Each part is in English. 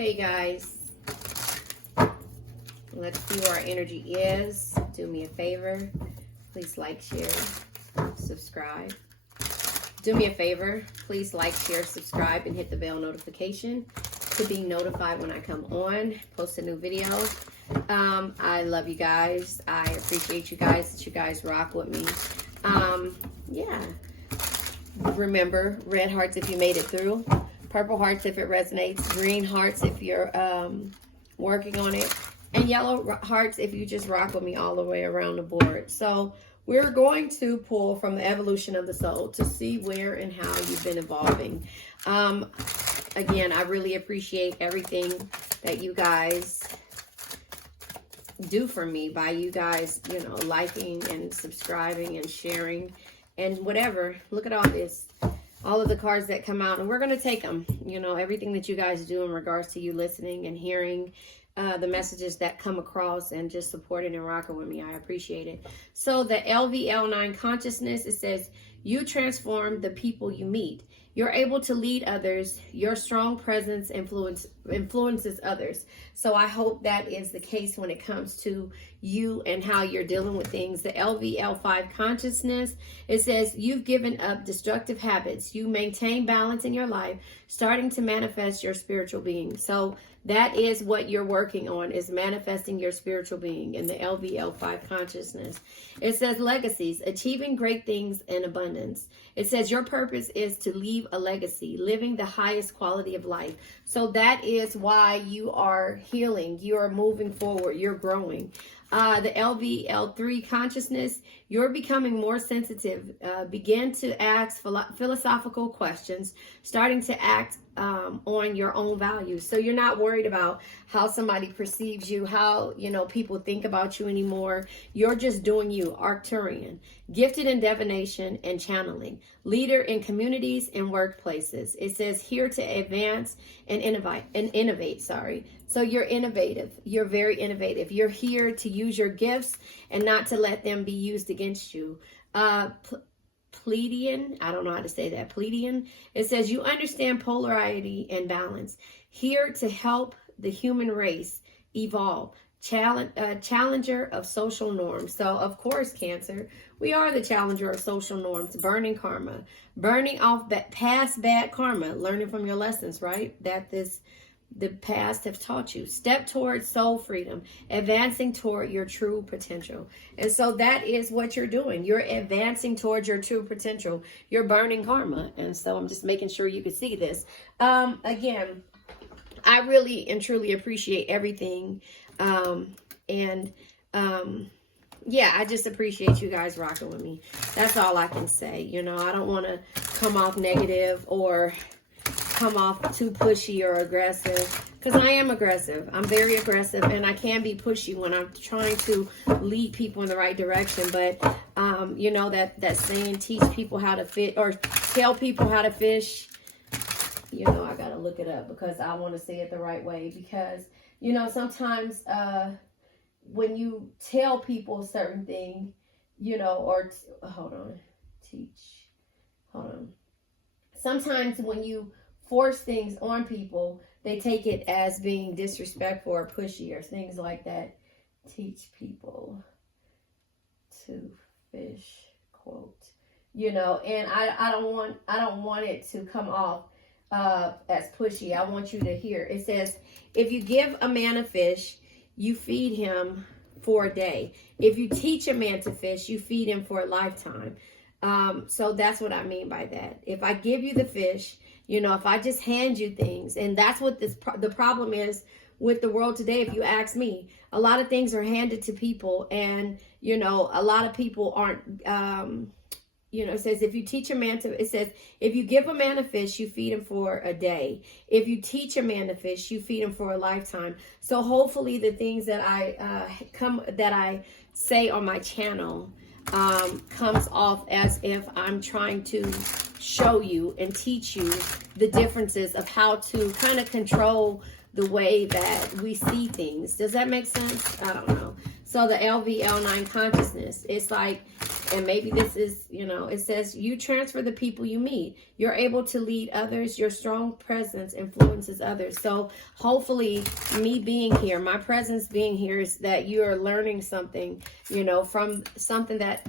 Hey guys, let's see where our energy is. Do me a favor, please like, share, subscribe. Do me a favor, please like, share, subscribe, and hit the bell notification to be notified when I come on, post a new video. I love you guys. I appreciate you guys, that you guys rock with me. Yeah. Remember, red hearts if you made it through. Purple hearts if it resonates. Green hearts if you're working on it. And yellow hearts if you just rock with me all the way around the board. So we're going to pull from the evolution of the soul to see where and how you've been evolving. Again, I really appreciate everything that you guys do for me by you guys, you know, liking and subscribing and sharing and whatever. Look at all this. All of the cards that come out, and we're going to take them, you know, everything that you guys do in regards to you listening and hearing the messages that come across and just supporting and rocking with me. I appreciate it. So the LVL9 consciousness, it says, you transform the people you meet. You're able to lead others. Your strong presence influences others. So I hope that is the case when it comes to you and how you're dealing with things. The LVL5 consciousness, it says you've given up destructive habits. You maintain balance in your life, starting to manifest your spiritual being. So that is what you're working on, is manifesting your spiritual being in the LVL5 consciousness. It says legacies, achieving great things in abundance. It says your purpose is to leave a legacy, living the highest quality of life. So that is why you are healing. You are moving forward. You're growing. The LVL3 consciousness, you're becoming more sensitive. Begin to ask philosophical questions, starting to act on your own values. So you're not worried about how somebody perceives you, how, you know, people think about you anymore. You're just doing you. Arcturian, gifted in divination and channeling, leader in communities and workplaces. It says here to advance and innovate. So you're innovative. You're very innovative. You're here to use your gifts and not to let them be used against you. Pleiadian, I don't know how to say that. Pleiadian, it says you understand polarity and balance. Here to help the human race evolve. Challenger of social norms. So of course, Cancer, we are the challenger of social norms. Burning karma, burning off past bad karma, learning from your lessons, right? That the past have taught you. Step towards soul freedom, advancing toward your true potential. And so that is what you're doing. You're advancing towards your true potential. You're burning karma. And so I'm just making sure you can see this. Again, I really and truly appreciate everything. Yeah, I just appreciate you guys rocking with me. That's all I can say. You know, I don't want to come off negative or come off too pushy or aggressive, because I am aggressive. I'm very aggressive, and I can be pushy when I'm trying to lead people in the right direction. But you know, that saying, teach people how to fish, or tell people how to fish. You know, I gotta look it up because I want to say it the right way. Because, you know, sometimes when you tell people a certain thing, you know, or sometimes when you force things on people, they take it as being disrespectful or pushy or things like that. Teach people to fish, quote, you know, and I don't want it to come off as pushy. I want you to hear. It says, if you give a man a fish, you feed him for a day. If you teach a man to fish, you feed him for a lifetime. So that's what I mean by that. If I give you the fish, you know, if I just hand you things, and that's what the problem is with the world today. If you ask me, a lot of things are handed to people, and, you know, a lot of people aren't, you know, it says, if you teach a man to, it says, if you give a man a fish, you feed him for a day. If you teach a man to fish, you feed him for a lifetime. So hopefully the things that I say on my channel comes off as if I'm trying to show you and teach you the differences of how to kind of control the way that we see things. Does that make sense? I don't know. So the LVL9 consciousness, it's like And maybe this is, you know, it says you transfer the people you meet. You're able to lead others. Your strong presence influences others. So hopefully me being here, my presence being here, is that you are learning something, you know, from something that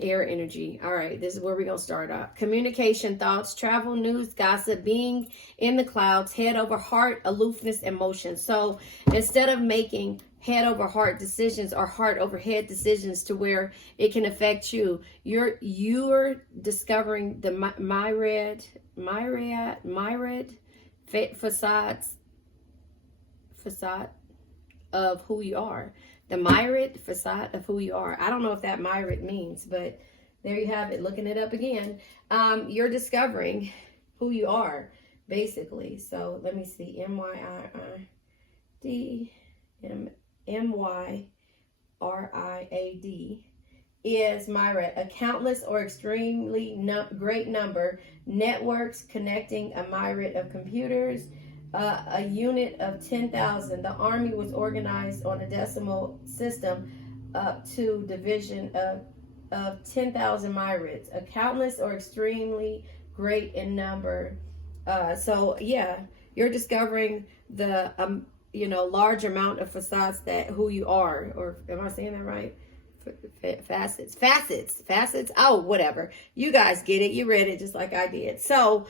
air energy. All right, this is where we're going to start out. Communication, thoughts, travel, news, gossip, being in the clouds, head over heart, aloofness, emotion. So instead of making head over heart decisions or heart over head decisions to where it can affect you, you're discovering the myriad facade of who you are. The myriad facade of who you are. I don't know if that myriad means, but there you have it. Looking it up again. You're discovering who you are, basically. So let me see. MYRIAD is myriad, a countless or extremely great number, networks connecting a myriad of computers. A unit of 10,000. The army was organized on a decimal system up to division of 10,000 myriads. A countless or extremely great in number. So yeah, you're discovering the you know, large amount of facades that who you are, or am I saying that right? Facets. Oh, whatever. You guys get it. You read it just like I did. So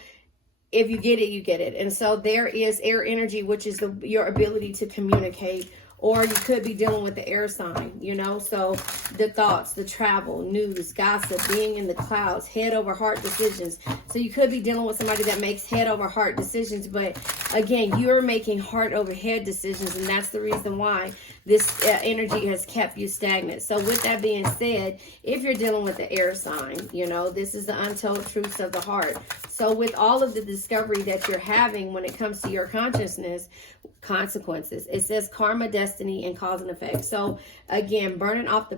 if you get it, you get it. And so there is air energy, which is your ability to communicate, or you could be dealing with the air sign, you know. So the thoughts, the travel, news, gossip, being in the clouds, head over heart decisions. So you could be dealing with somebody that makes head over heart decisions, but again, you're making heart over head decisions, and that's the reason why this energy has kept you stagnant. So with that being said, if you're dealing with the air sign, you know, this is the untold truths of the heart. So with all of the discovery that you're having when it comes to your consciousness, consequences, it says karma, destiny, and cause and effect. So again, burning off the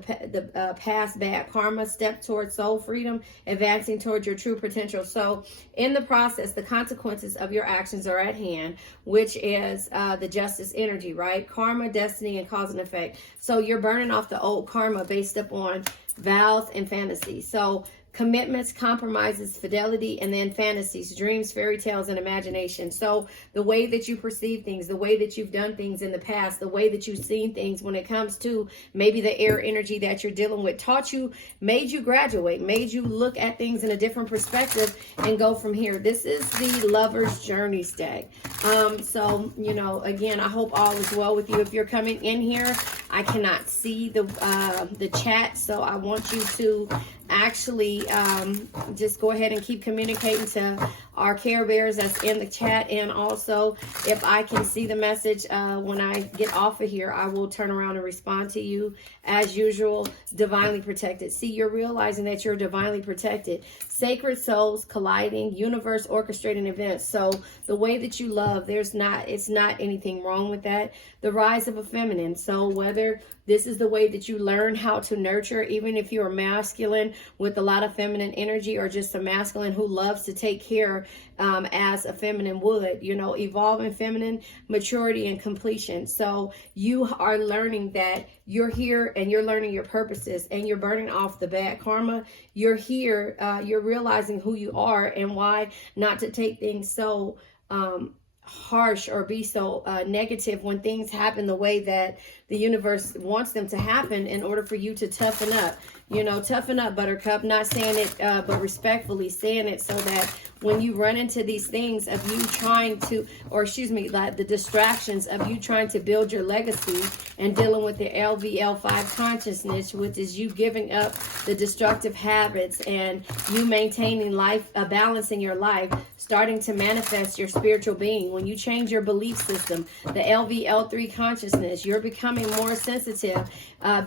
past bad karma, step towards soul freedom, advancing towards your true potential. So in the process, the consequences of your actions are at hand, which is the justice energy, right? Karma, destiny, and cause and effect. So you're burning off the old karma based upon vows and fantasies. So commitments, compromises, fidelity, and then fantasies, dreams, fairy tales, and imagination. So the way that you perceive things, the way that you've done things in the past, the way that you've seen things when it comes to maybe the air energy that you're dealing with, taught you, made you graduate, made you look at things in a different perspective and go from here. This is the lover's journey stack. So, you know, again, I hope all is well with you. If you're coming in here, I cannot see the chat, so I want you to actually just go ahead and keep communicating to our Care Bears that's in the chat. And also, if I can see the message when I get off of here, I will turn around and respond to you as usual. Divinely protected. See, you're realizing that you're divinely protected. Sacred souls colliding, universe orchestrating events. So the way that you love, it's not anything wrong with that. The rise of a feminine. So whether this is the way that you learn how to nurture, even if you're masculine with a lot of feminine energy, or just a masculine who loves to take care as a feminine would, you know, evolving feminine, maturity, and completion. So you are learning that you're here and you're learning your purposes and you're burning off the bad karma. You're here, you're realizing who you are and why not to take things so harsh or be so negative when things happen the way that the universe wants them to happen, in order for you to toughen up. You know, toughen up, Buttercup. Not saying it, but respectfully saying it, so that when you run into these things of you trying to, or excuse me, like the distractions of you trying to build your legacy and dealing with the LVL5 consciousness, which is you giving up the destructive habits and you maintaining life, balancing your life, starting to manifest your spiritual being. When you change your belief system, the LVL3 consciousness, you're becoming more sensitive,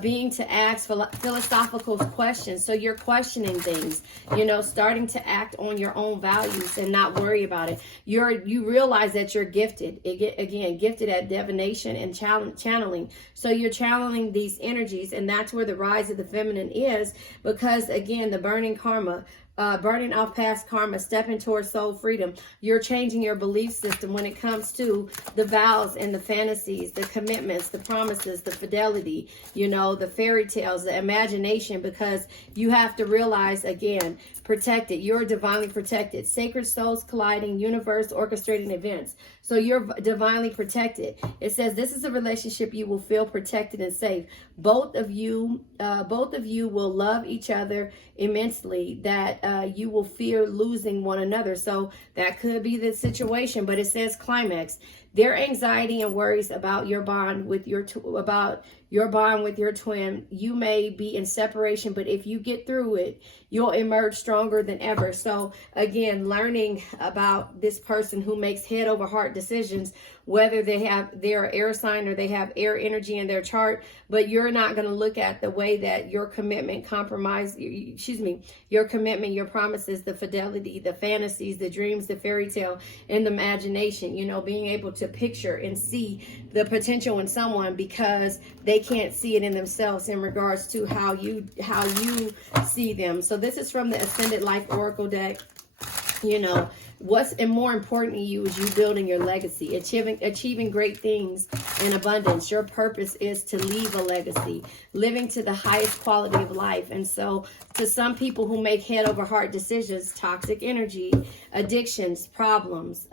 being to ask philosophical questions. So you're questioning things, you know, starting to act on your own values and not worry about it. You realize that you're gifted, again, gifted at divination and channeling. So you're channeling these energies, and that's where the rise of the feminine is, because again, the burning karma, burning off past karma, stepping towards soul freedom. You're changing your belief system when it comes to the vows and the fantasies, the commitments, the promises, the fidelity, you know, the fairy tales, the imagination, because you have to realize, again, protected. You're divinely protected. Sacred souls colliding, universe orchestrating events. So you're divinely protected. It says this is a relationship you will feel protected and safe. Both of you will love each other immensely, that you will fear losing one another. So that could be the situation, but it says climax. Their anxiety and worries about your bond with your twin. You may be in separation, but if you get through it, you'll emerge stronger than ever. So again, learning about this person who makes head over heart decisions, whether they're air sign or they have air energy in their chart, but you're not going to look at the way that your commitment your commitment, your promises, the fidelity, the fantasies, the dreams, the fairy tale, and the imagination, you know, being able to picture and see the potential in someone because they can't see it in themselves in regards to how you see them. So this is from the Ascended Life Oracle deck. You know, what's more important to you is you building your legacy, achieving great things in abundance. Your purpose is to leave a legacy, living to the highest quality of life. And so to some people who make head over heart decisions, toxic energy, addictions, problems,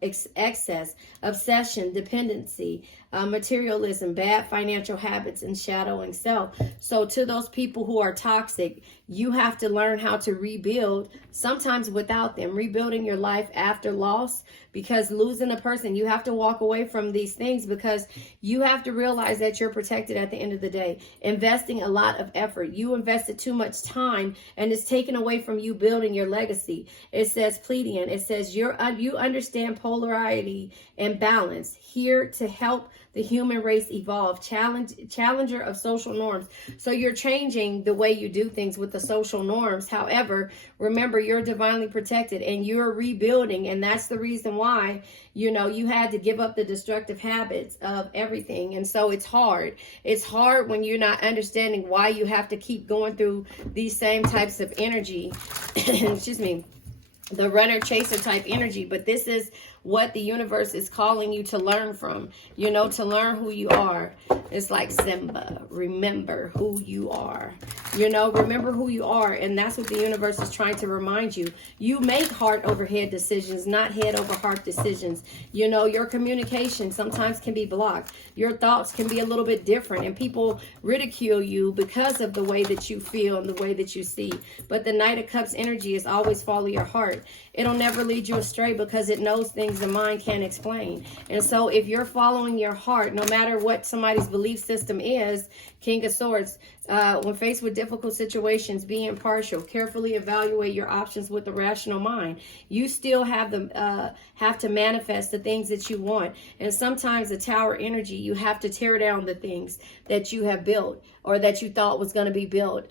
excess, obsession, dependency, materialism, bad financial habits, and shadowing self. So to those people who are toxic, you have to learn how to rebuild, sometimes without them, rebuilding your life after loss, because losing a person, you have to walk away from these things because you have to realize that you're protected at the end of the day. Investing a lot of effort. You invested too much time and it's taken away from you building your legacy. It says Pleiadian. It says you understand polarity and balance, here to help the human race evolve, challenger of social norms. So you're changing the way you do things with the social norms. However, remember, you're divinely protected and you're rebuilding. And that's the reason why, you know, you had to give up the destructive habits of everything. And so it's hard. It's hard when you're not understanding why you have to keep going through these same types of energy. Excuse me. The runner chaser type energy. But this is what the universe is calling you to learn from, you know, to learn who you are. It's like Simba, remember who you are, you know, remember who you are. And that's what the universe is trying to remind you. You make heart over head decisions, not head over heart decisions. You know, your communication sometimes can be blocked. Your thoughts can be a little bit different and people ridicule you because of the way that you feel and the way that you see. But the Knight of Cups energy is always follow your heart. It'll never lead you astray because it knows things the mind can't explain. And so if you're following your heart, no matter what somebody's belief system is, King of Swords, when faced with difficult situations, be impartial. Carefully evaluate your options with a rational mind. You still have to manifest the things that you want. And sometimes the Tower energy, you have to tear down the things that you have built or that you thought was going to be built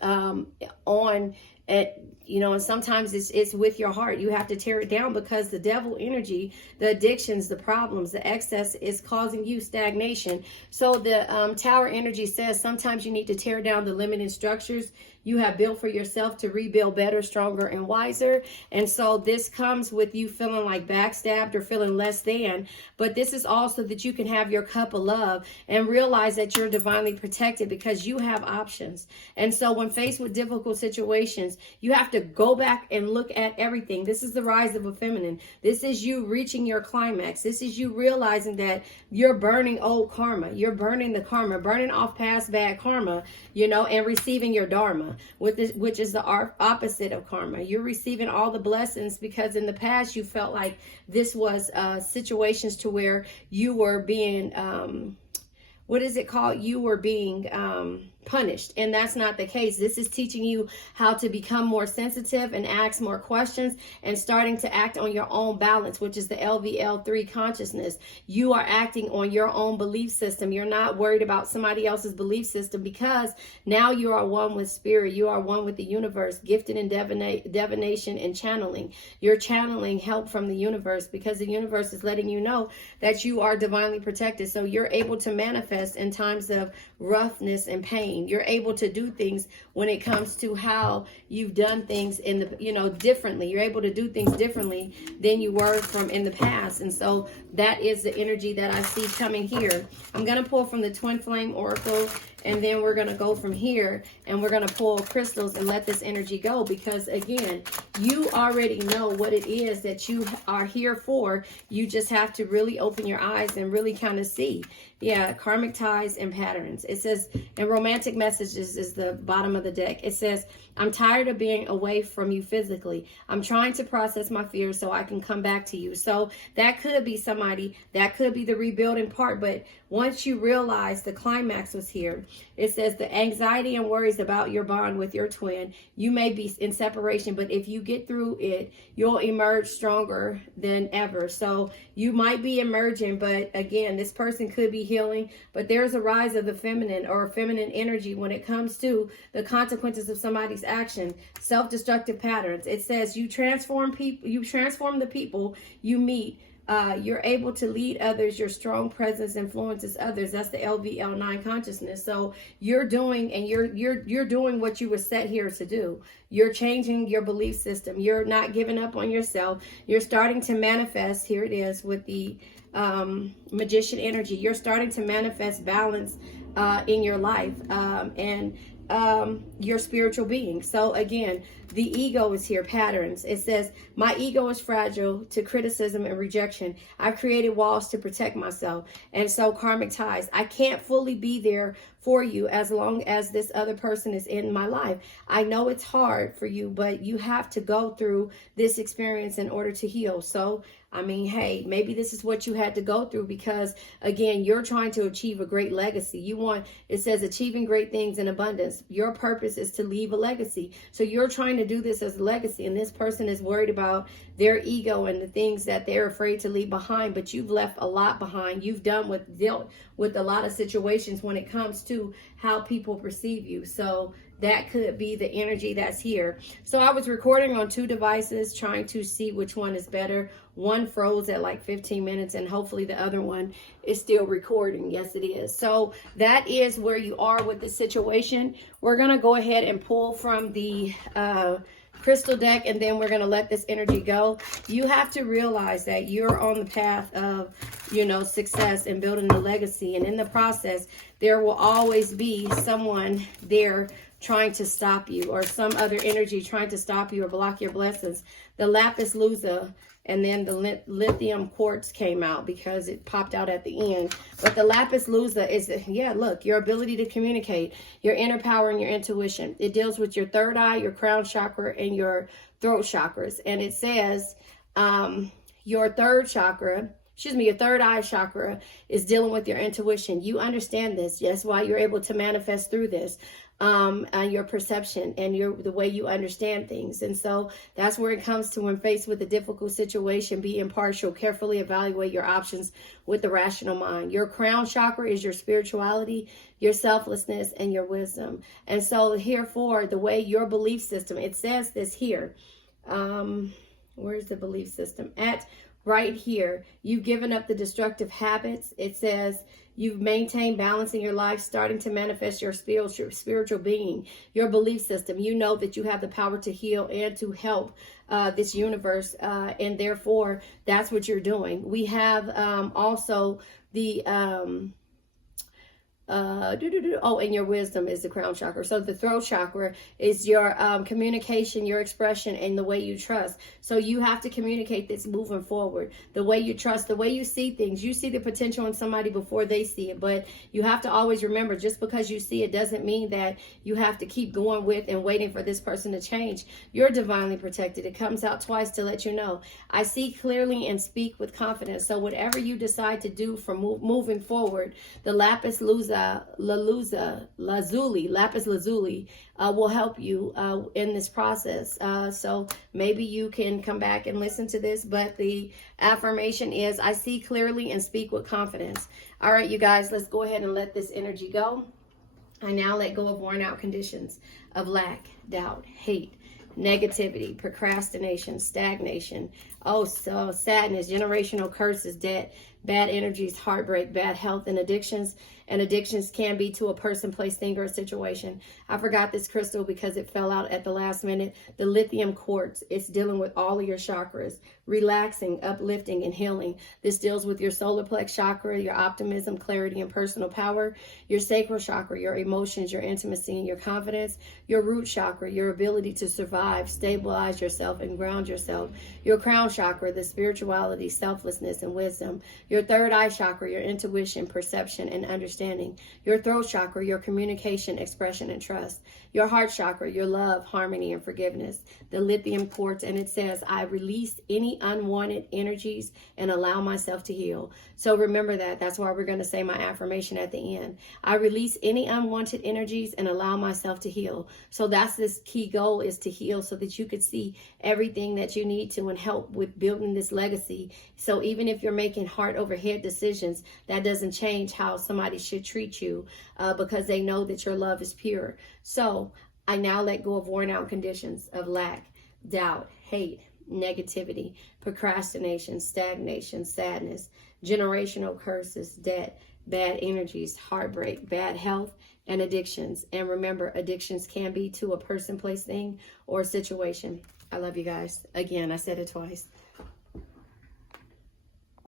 you know, and sometimes it's with your heart. You have to tear it down because the devil energy, the addictions, the problems, the excess is causing you stagnation. So the Tower energy says sometimes you need to tear down the limiting structures you have built for yourself to rebuild better, stronger, and wiser. And so this comes with you feeling like backstabbed or feeling less than. But this is also that you can have your cup of love and realize that you're divinely protected because you have options. And so when faced with difficult situations, you have to go back and look at everything. This is the rise of a feminine. This is you reaching your climax. This is you realizing that you're burning old karma. You're burning the karma, burning off past bad karma, you know, and receiving your dharma, which is the opposite of karma. You're receiving all the blessings because in the past you felt like this was situations to where you were being what is it called? You were being punished. And that's not the case. This is teaching you how to become more sensitive and ask more questions and starting to act on your own balance, which is the LVL3 consciousness. You are acting on your own belief system. You're not worried about somebody else's belief system because now you are one with spirit. You are one with the universe, gifted in divination and channeling. You're channeling help from the universe because the universe is letting you know that you are divinely protected. So you're able to manifest in times of roughness and pain. brain. You're able to do things when it comes to how you've done things in the, you know, differently. You're able to do things differently than you were from in the past. And so that is the energy that I see coming here. I'm going to pull from the Twin Flame Oracle, and then we're going to go from here and we're going to pull crystals and let this energy go, because again, you already know what it is that you are here for. You just have to really open your eyes and really kind of see. Yeah, karmic ties and patterns. It says, and romantic messages is the bottom of the deck. It says, I'm tired of being away from you physically. I'm trying to process my fears so I can come back to you. So that could be somebody, that could be the rebuilding part. But once you realize the climax was here, it says the anxiety and worries about your bond with your twin, you may be in separation, but if you get through it, you'll emerge stronger than ever. So you might be emerging, but again, this person could be healing, but there's a rise of the feminine or feminine energy when it comes to the consequences of somebody's action, self-destructive patterns. It says you transform people, you transform the people you meet. You're able to lead others. Your strong presence influences others. That's the LVL9 consciousness. So you're doing, and you're doing what you were set here to do. You're changing your belief system. You're not giving up on yourself. You're starting to manifest. Here it is with the magician energy. You're starting to manifest balance in your life and your spiritual being. So again, the ego is here, patterns. It says, my ego is fragile to criticism and rejection. I've created walls to protect myself. And so karmic ties, I can't fully be there for you as long as this other person is in my life. I know it's hard for you, but you have to go through this experience in order to heal. So I mean, hey, maybe this is what you had to go through, because again, you're trying to achieve a great legacy. You want, it says achieving great things in abundance. Your purpose is to leave a legacy. So you're trying to do this as a legacy, and this person is worried about their ego and the things that they're afraid to leave behind, but you've left a lot behind. You've dealt with a lot of situations when it comes to how people perceive you. So that could be the energy that's here. So I was recording on 2 devices, trying to see which one is better. One froze at like 15 minutes, and hopefully the other one is still recording. Yes, it is. So that is where you are with the situation. We're going to go ahead and pull from the crystal deck, and then we're going to let this energy go. You have to realize that you're on the path of, you know, success and building a legacy. And in the process, there will always be someone there trying to stop you, or some other energy trying to stop you or block your blessings. The lapis lazuli and then the lithium quartz came out because it popped out at the end. But the lapis lazuli is, yeah, look, your ability to communicate, your inner power and your intuition. It deals with your third eye, your crown chakra, and your throat chakras. And it says your third eye chakra is dealing with your intuition. You understand this. That's why you're able to manifest through this. And your perception and the way you understand things. And so that's where it comes to, when faced with a difficult situation, be impartial, carefully evaluate your options with the rational mind. Your crown chakra is your spirituality, your selflessness, and your wisdom. And so herefore, the way your belief system, it says this here. Where's the belief system? Right here, you've given up the destructive habits. It says you've maintained balance in your life, starting to manifest your spiritual being, your belief system. You know that you have the power to heal and to help this universe, and therefore that's what you're doing. We have also the and your wisdom is the crown chakra. So the throat chakra is your communication, your expression, and the way you trust. So you have to communicate this moving forward. The way you trust, the way you see things. You see the potential in somebody before they see it, but you have to always remember, just because you see it doesn't mean that you have to keep going with and waiting for this person to change. You're divinely protected. It comes out twice to let you know. I see clearly and speak with confidence. So whatever you decide to do from moving forward, the lapis lazuli will help you in this process. So maybe you can come back and listen to this, but the affirmation is, I see clearly and speak with confidence. All right, you guys, let's go ahead and let this energy go. I now let go of worn out conditions of lack, doubt, hate, negativity, procrastination, stagnation, so sadness, generational curses, debt, bad energies, heartbreak, bad health, and addictions. And addictions can be to a person, place, thing, or a situation. I forgot this crystal because it fell out at the last minute. The lithium quartz. It's dealing with all of your chakras, relaxing, uplifting, and healing. This deals with your solar plex chakra, your optimism, clarity, and personal power, your sacral chakra, your emotions, your intimacy, and your confidence, your root chakra, your ability to survive, stabilize yourself, and ground yourself, your crown chakra, the spirituality, selflessness, and wisdom, your third eye chakra, your intuition, perception, and understanding, your throat chakra, your communication, expression, and trust, your heart chakra, your love, harmony, and forgiveness, the lithium quartz. And it says, I release any unwanted energies and allow myself to heal. So remember that. That's why we're going to say my affirmation at the end. I release any unwanted energies and allow myself to heal. So that's this key goal, is to heal so that you could see everything that you need to and help with building this legacy. So even if you're making heart over head decisions, that doesn't change how somebody should treat you, because they know that your love is pure. So I now let go of worn out conditions of lack, doubt, hate, negativity, procrastination, stagnation, sadness, generational curses, debt, bad energies, heartbreak, bad health, and addictions. And remember, addictions can be to a person, place, thing, or situation. I love you guys. Again, I said it twice.